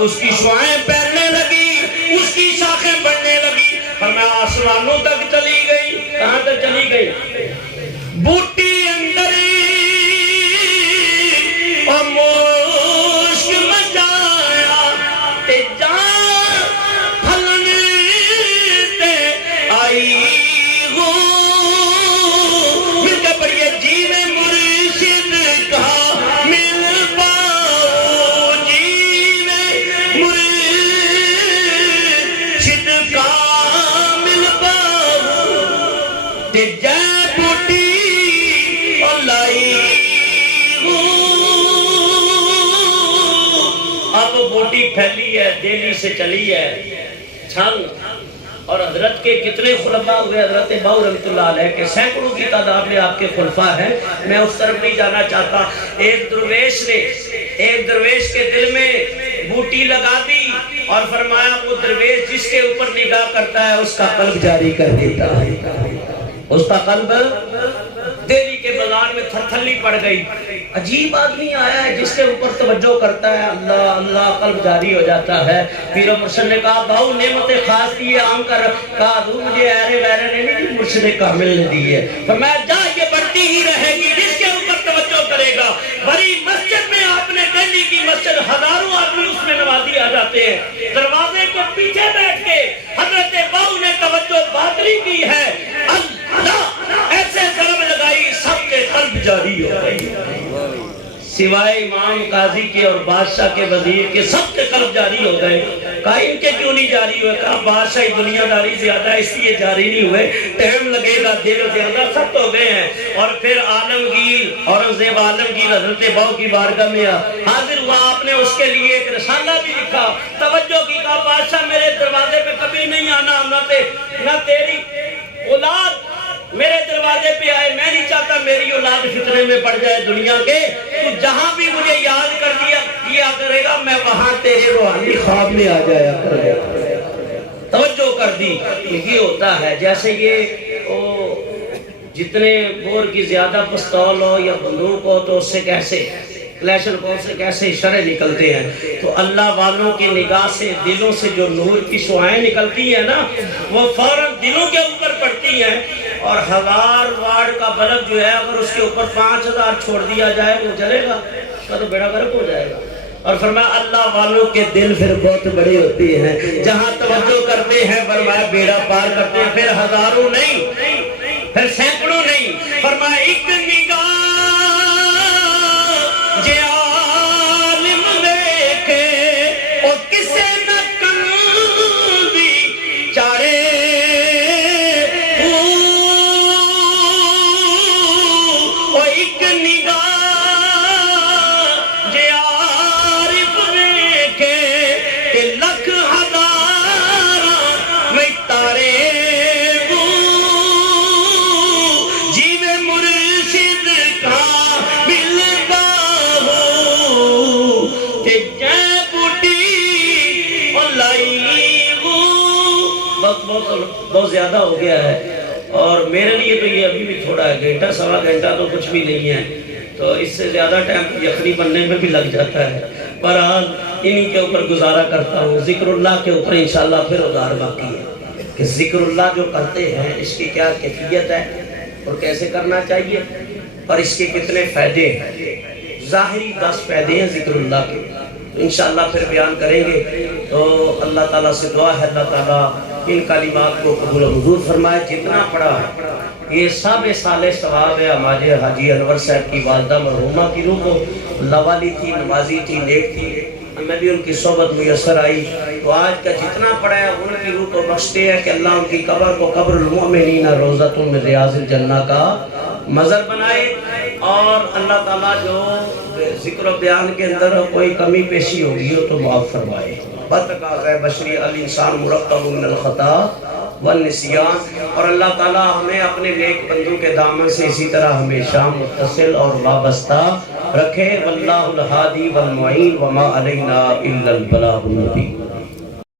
اب اس کی شعائیں پھیلنے لگی، اس کی شاخیں بڑھنے لگی، فرمایا آسمانوں تک چلی گئی۔ کہاں تک چلی گئی؟ بوٹی اندر اور مشک مچایا تے جان پھلنے تے آئی ہو، مل کے پڑھئے جی میں مرشد کا مل پاؤ، جی میں مرشد کا مل پاؤ تے جے بوٹی اور لائی ہوں۔ اب بوٹی پھیلی ہے، دہلی سے چلی ہے چھل، اور حضرت کے کتنے خلفاء ہوئے؟ حضرت بہو رحمۃ اللہ علیہ کے سینکڑوں کی تعداد میں آپ کے خلفاء ہیں، میں اس طرف نہیں جانا چاہتا۔ ایک درویش کے دل میں بوٹی لگا دی اور فرمایا وہ درویش جس کے اوپر نگاہ کرتا ہے اس کا قلب جاری کر دیتا ہے، اس کا قلب۔ دہلی کے بازار میں تھرتھلی پڑ گئی، عجیب آدمی آیا ہے جس کے اوپر توجہ کرتا ہے، اللہ اللہ قلب جاری ہو جاتا ہے۔ پیر و مرشد نے کہا بہو نعمت خاص دی ہے، عام کر کہا دو مجھے ایرے ویرے نے نہیں، مرشد کامل نے دی ہے۔ فرمایا جا یہ بڑھتی ہی رہے گی جس کے اوپر توجہ کرے گا۔ بڑی مسجد میں آپ نے دہلی کی مسجد ہزاروں آدمی اس میں نمازی آ جاتے ہیں، دروازے کے پیچھے بیٹھ کے حضرت بہو نے توجہ باطری کی ہے، اللہ ایسے ضرب لگائی سب کے قلب جاری ہو گئی، سوائے امام قاضی کے اور بادشاہ کے وزیر کے سب کے قلب جاری ہو گئے۔ کہا ان کے کیوں نہیں جاری ہوئے؟ کہا بادشاہی دنیا داری زیادہ اس لیے جاری نہیں ہوئے، ٹائم لگے گا، دیر زیادہ سخت ہو گئے ہیں۔ اور پھر عالمگیر اورنگزیب عالمگیر حضرت بہو کی بارگاہ میں حاضر ہوا، آپ نے اس کے لیے ایک رسالہ بھی لکھا، توجہ کی، کہا بادشاہ میرے دروازے پہ کبھی نہیں آنا، نہ تیری اولاد میرے دروازے پہ آئے، میں نہیں چاہتا میری اولاد فتنے میں پڑ جائے دنیا کے، تو جہاں بھی مجھے یاد کر دیا کرے گا میں وہاں تیرے روحانی خواب میں آ جایا کرے گا۔ توجہ کر دی۔ یہ ہوتا ہے جیسے یہ جتنے بور کی زیادہ پستول ہو یا بندوق ہو تو اس سے کیسے کلیشن کون سے کیسے شرع نکلتے ہیں، تو اللہ والوں کی نگاہ سے دلوں سے جو نور کی شعائیں نکلتی ہیں نا وہ فوراً دلوں کے اوپر پڑتی ہیں، اور 1000 واٹ کا بلب جو ہے اگر اس کے اوپر 5000 چھوڑ دیا جائے وہ جلے گا، اس کا تو بیڑا غرق ہو جائے گا۔ اور فرمایا اللہ والوں کے دل پھر بہت بڑے ہوتے ہیں، جہاں توجہ کرتے ہیں فرمایا بیڑا پار کرتے ہیں، پھر ہزاروں نہیں پھر سینکڑوں نہیں، فرمایا ایک نگاہ جے عالم دیکھے اور کسے نہ کندی چارے، اور ایک نگاہ جے عارف دیکھے کہ لکھ ہزار میں تارے، جیوے مرشد کا مل باہو کہ جے بوٹی اور لائی ہوں۔ وقت بہت زیادہ ہو گیا ہے اور میرے لیے تو یہ ابھی بھی تھوڑا ہے، گھنٹہ سوا گھنٹہ تو کچھ بھی نہیں ہے، تو اس سے زیادہ ٹائم یخنی بننے میں بھی لگ جاتا ہے۔ بہرحال انہی کے اوپر گزارا کرتا ہوں، ذکر اللہ کے اوپر انشاءاللہ پھر ادار باقی ہے کہ ذکر اللہ جو کرتے ہیں اس کی کیا کیفیت ہے اور کیسے کرنا چاہیے اور اس کے کتنے فائدے ہیں۔ ظاہری 10 فائدے ہیں ذکر اللہ کے، انشاءاللہ پھر بیان کریں گے۔ تو اللہ تعالیٰ سے دعا ہے اللہ تعالیٰ ان کلمات کو قبول و منظور فرمائے۔ جتنا پڑھا ہے یہ سب صالح ثواب ہے۔ ہمارے حاجی انور صاحب کی والدہ مرحومہ کی روح کو اللہ والی تھی، نمازی تھی، نیک تھی، ہمیں بھی ان کی صحبت میسر آئی، تو آج کا جتنا پڑھا ہے ان کی روح کو بخشتے ہیں کہ اللہ ان کی قبر کو قبر المؤمنین روضۃ من ریاض الجنہ کا مظہر بنائے، اور اللہ تعالیٰ جو ذکر و بیان کے اندر کوئی کمی پیشی ہوگی ہو تو معاف فرمائے۔ بتقاضۂ بشری الانسان مرکب من الخطا والنسیان، اور اللہ تعالیٰ ہمیں اپنے نیک بندوں کے دامن سے اسی طرح ہمیشہ متصل اور وابستہ رکھے۔ واللہ الہادی والمعین وما علینا الا البلاغ المبین۔